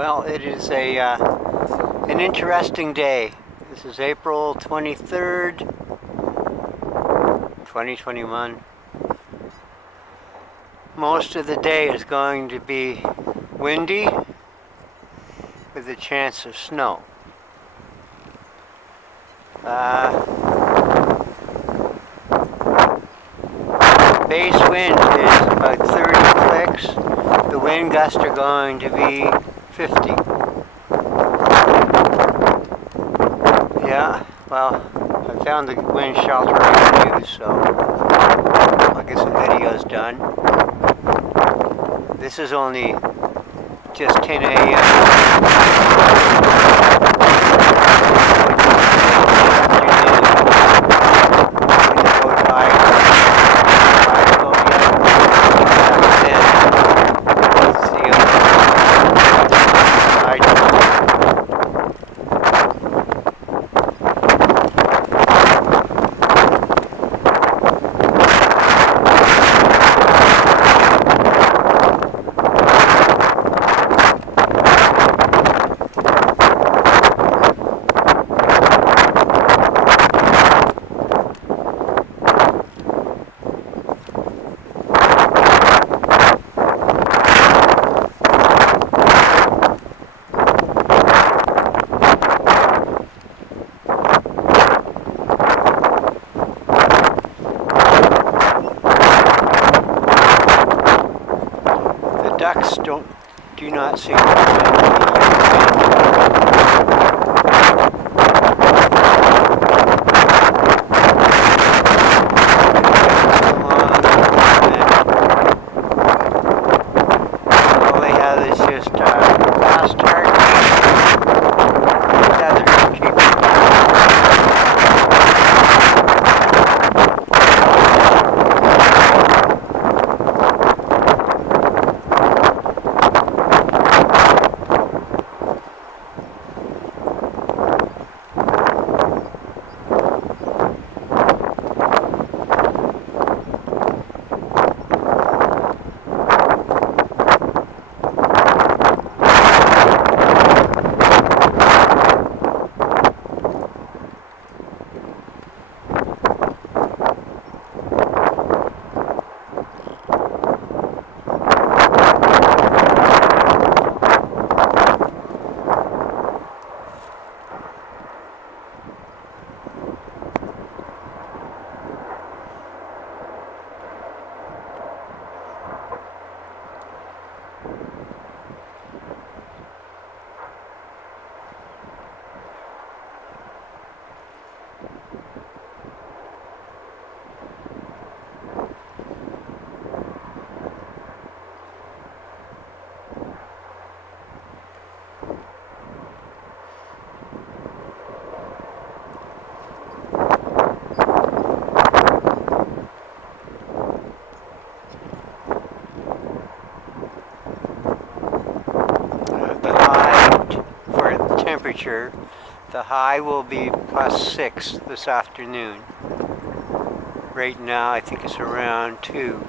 Well, it is an interesting day. This is April 23rd, 2021. Most of the day is going to be windy with a chance of snow. Base wind is about 30 clicks. The wind gusts are going to be 50. Yeah, well, I found the wind shelter I can use, so I'll get some videos done. This is only just 10 a.m. Ducks do not seem to all they have is just grass target, feathers to keep them. Temperature, the high will be +6 this afternoon. Right now I think it's around 2.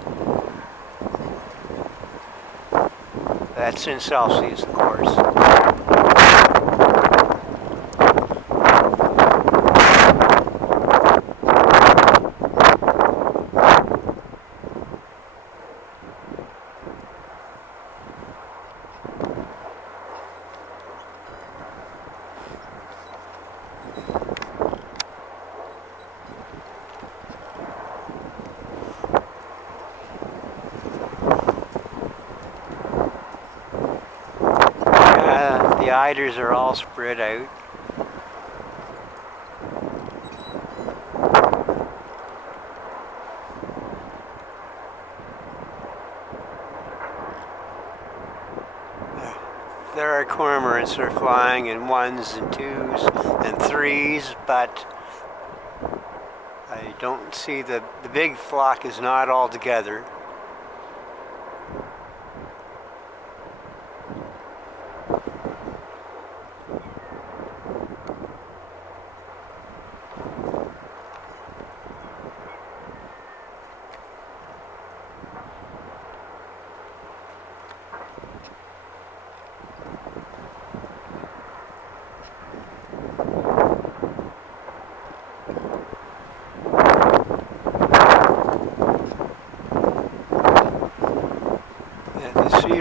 That's in Celsius, of course. The eiders are all spread out. There are cormorants that are flying in 1s and 2s and 3s, but I don't see the big flock is not all together.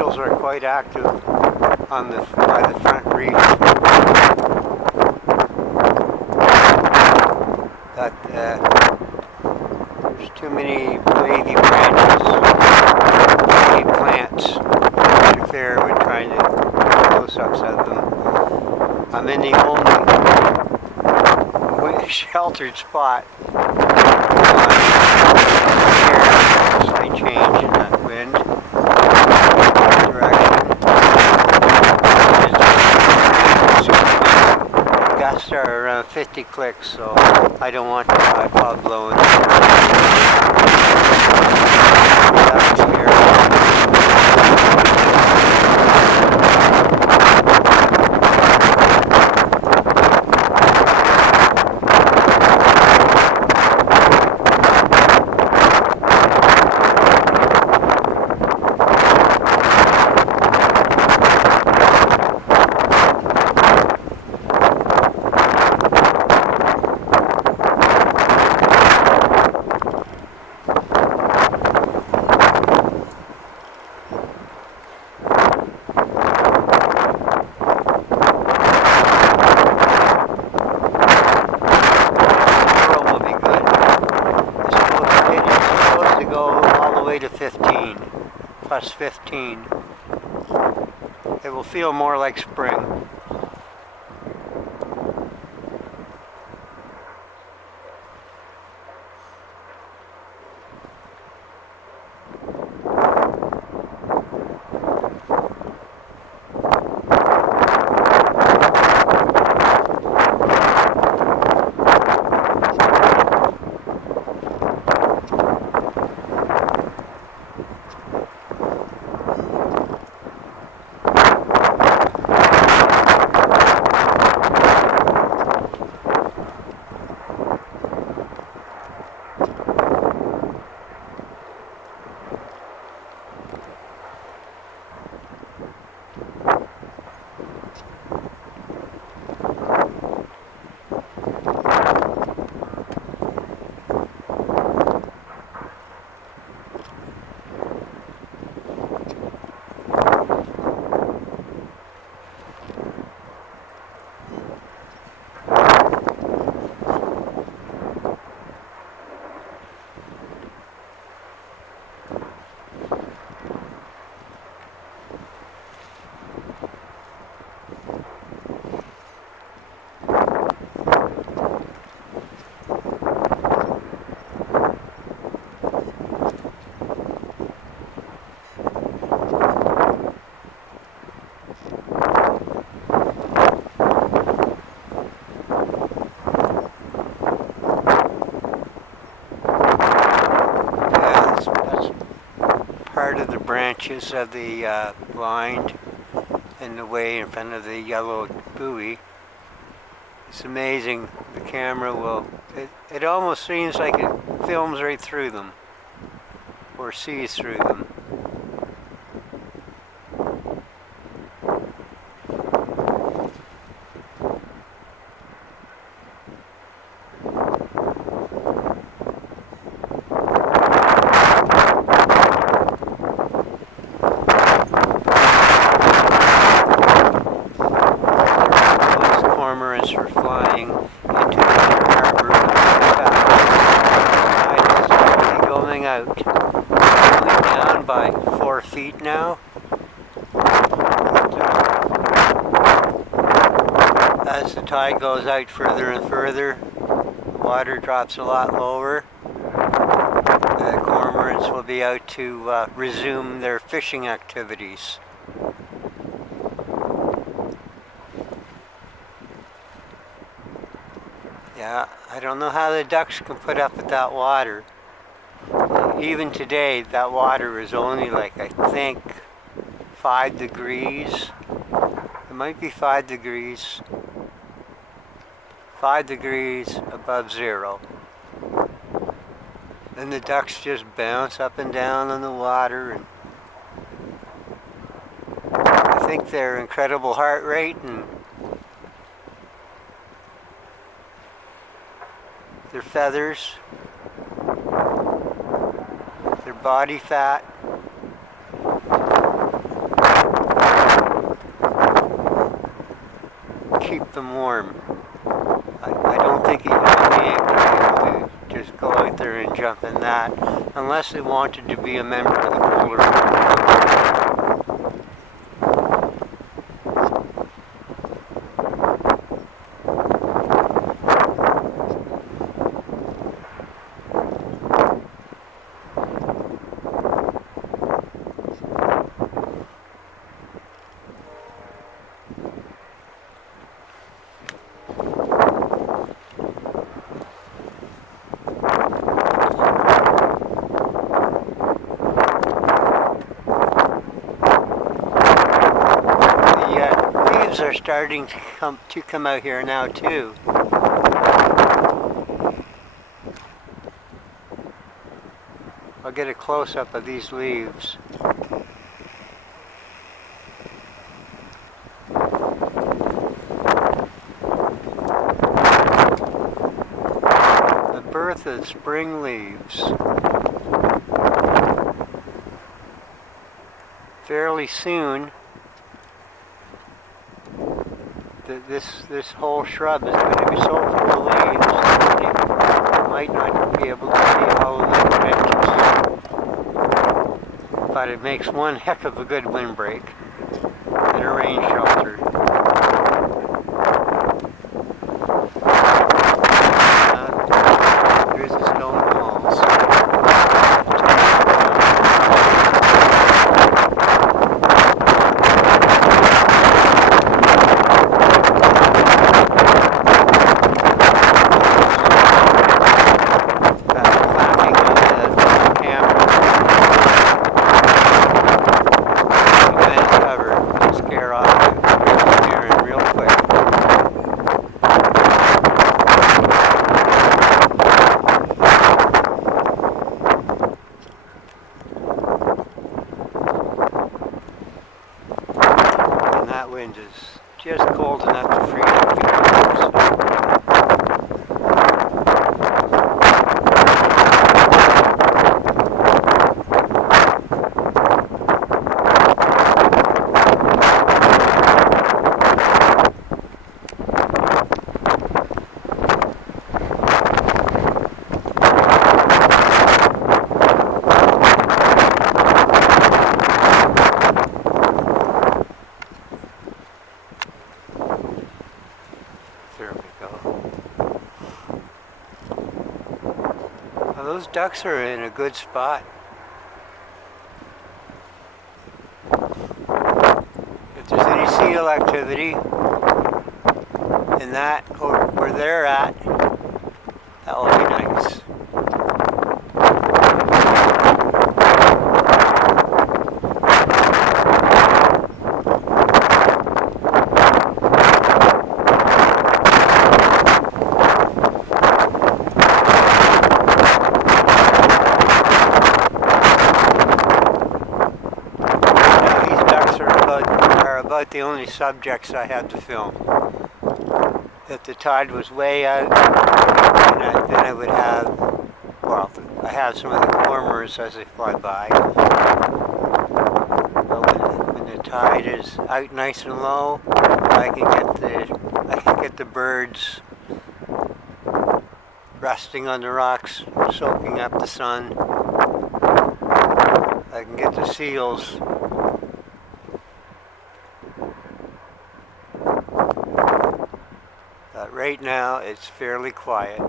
seals are quite active on by the front reef. But there's too many wavy branches, too many plants to interfere with trying to close-ups of them. I'm in the only sheltered spot. Slight change in that wind direction. Gusts are around 50 clicks, so I don't want the tripod blowing. That's scary. To 15, plus 15. It will feel more like spring. Part of the branches of the blind in the way in front of the yellow buoy. It's amazing. The camera will, it almost seems like it films right through them or sees through them. Cormorants are flying into the harbor. Tide is going out. Going down by 4 feet now. As the tide goes out further and further, the water drops a lot lower. The cormorants will be out to resume their fishing activities. Yeah, I don't know how the ducks can put up with that water. Even today, that water is only like, I think, 5 degrees. It might be 5 degrees. 5 degrees above zero. And the ducks just bounce up and down on the water. And I think their incredible heart rate and their feathers, their body fat, kept them warm. I don't think he'd be able to just go out there and jump in that unless they wanted to be a member of the polar bear. Are starting to come out here now too. I'll get a close-up of these leaves. The birth of spring leaves. Fairly soon, this whole shrub is going to be so full of leaves that you might not be able to see all of the branches. But it makes one heck of a good windbreak and a rain shelter. Here's the stone walls. Wind is just cold enough to freeze your fingertips. There we go. Well, those ducks are in a good spot. If there's any seal activity in that, or where they're at, that will be nice. About the only subjects I had to film. If the tide was way out, then I would have, well, I have some of the cormorants as they fly by. But when the tide is out nice and low, I can get the birds resting on the rocks, soaking up the sun. I can get the seals. Right now, it's fairly quiet.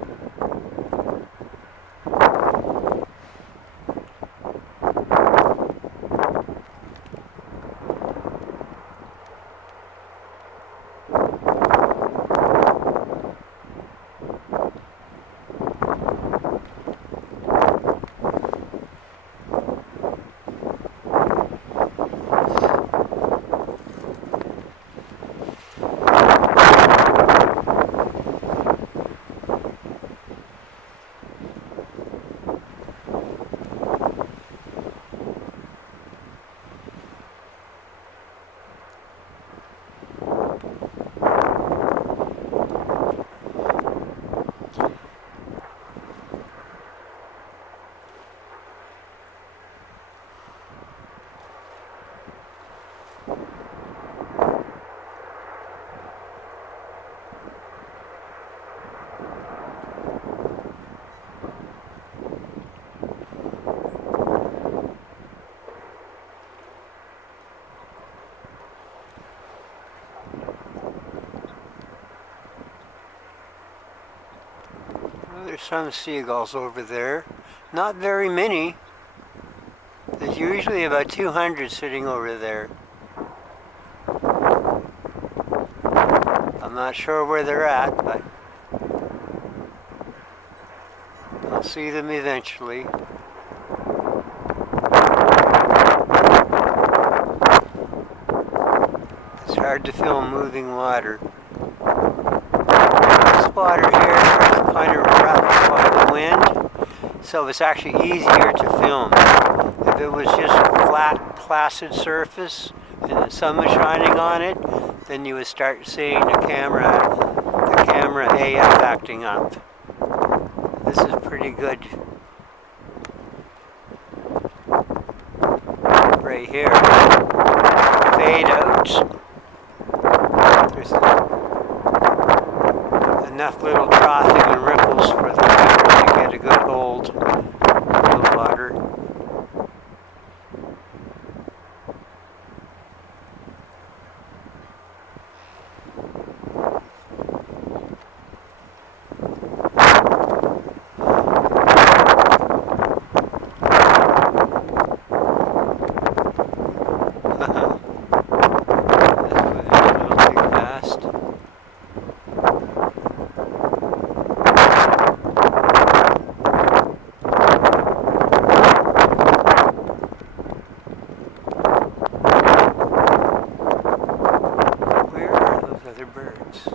There's some seagulls over there. Not very many. There's usually about 200 sitting over there. I'm not sure where they're at, but I'll see them eventually. It's hard to film moving water. This water here is kind of rough by the wind, so it's actually easier to film. If it was just a flat, placid surface and the sun was shining on it, then you would start seeing the camera AF acting up. This is pretty good right here. Fade outs. There's enough little troughing and ripples for the camera to get a good hold of the water. Birds.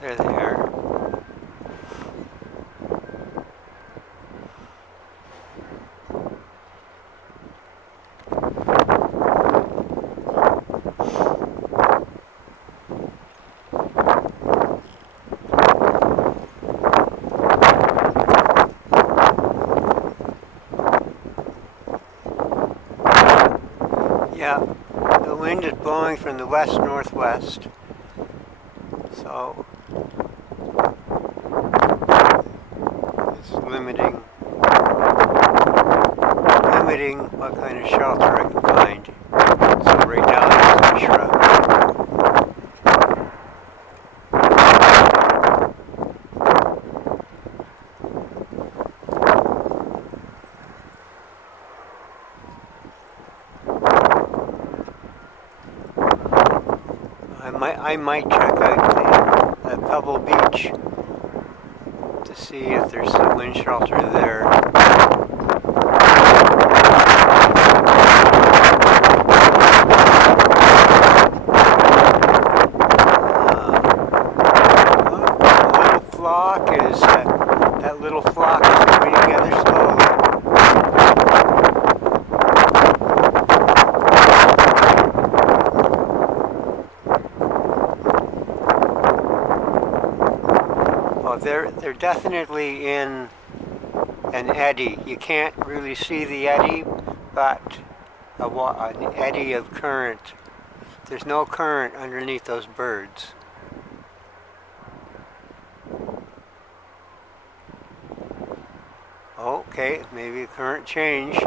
There they are. Yeah, the wind is blowing from the west-northwest, so it's limiting what kind of shelter I can find. So right now there's a shrub. I might check out the Pebble Beach to see if there's some wind shelter there. That little flock is coming together slowly. They're definitely in an eddy. You can't really see the eddy, but an eddy of current. There's no current underneath those birds. Okay, maybe the current changed.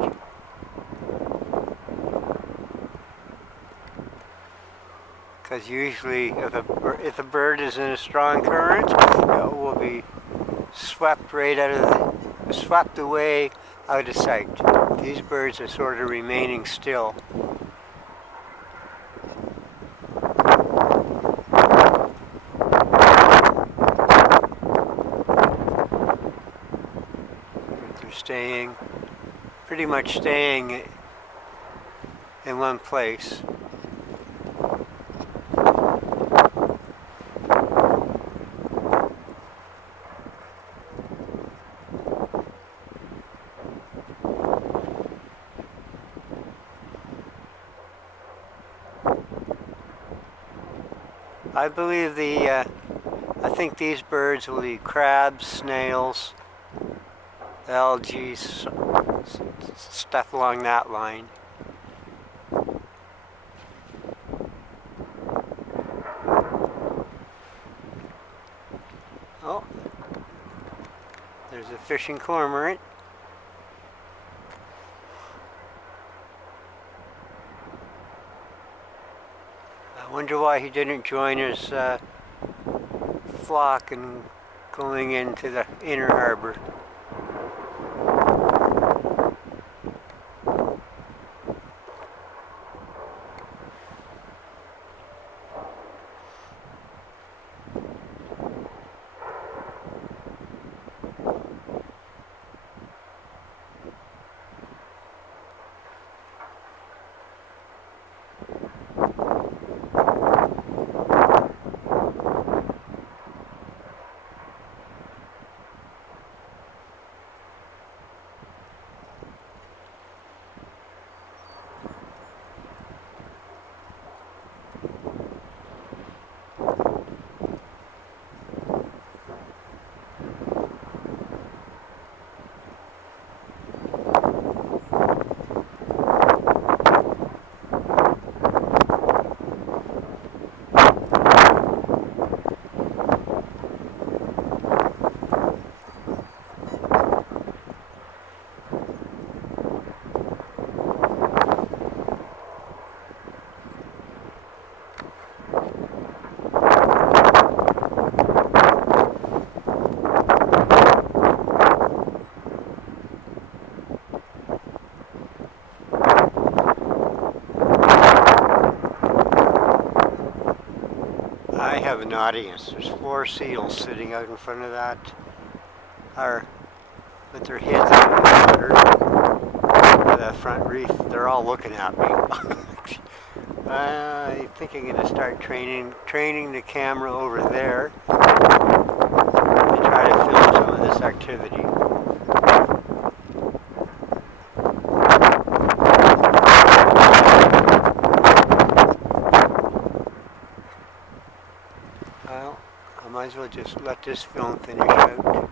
Because usually if a bird is in a strong current, it will be swept away out of sight. These birds are sort of remaining still. They're pretty much staying in one place. I believe I think these birds will eat crabs, snails, algae, stuff along that line. Oh, there's a fishing cormorant. I wonder why he didn't join his flock and going into the inner harbor. I have an audience. There's 4 seals sitting out in front of that, are with their heads out of the water, by that front reef. They're all looking at me. I think I'm going to start training the camera over there and try to film some of this activity. Well, I might as well just let this film finish out.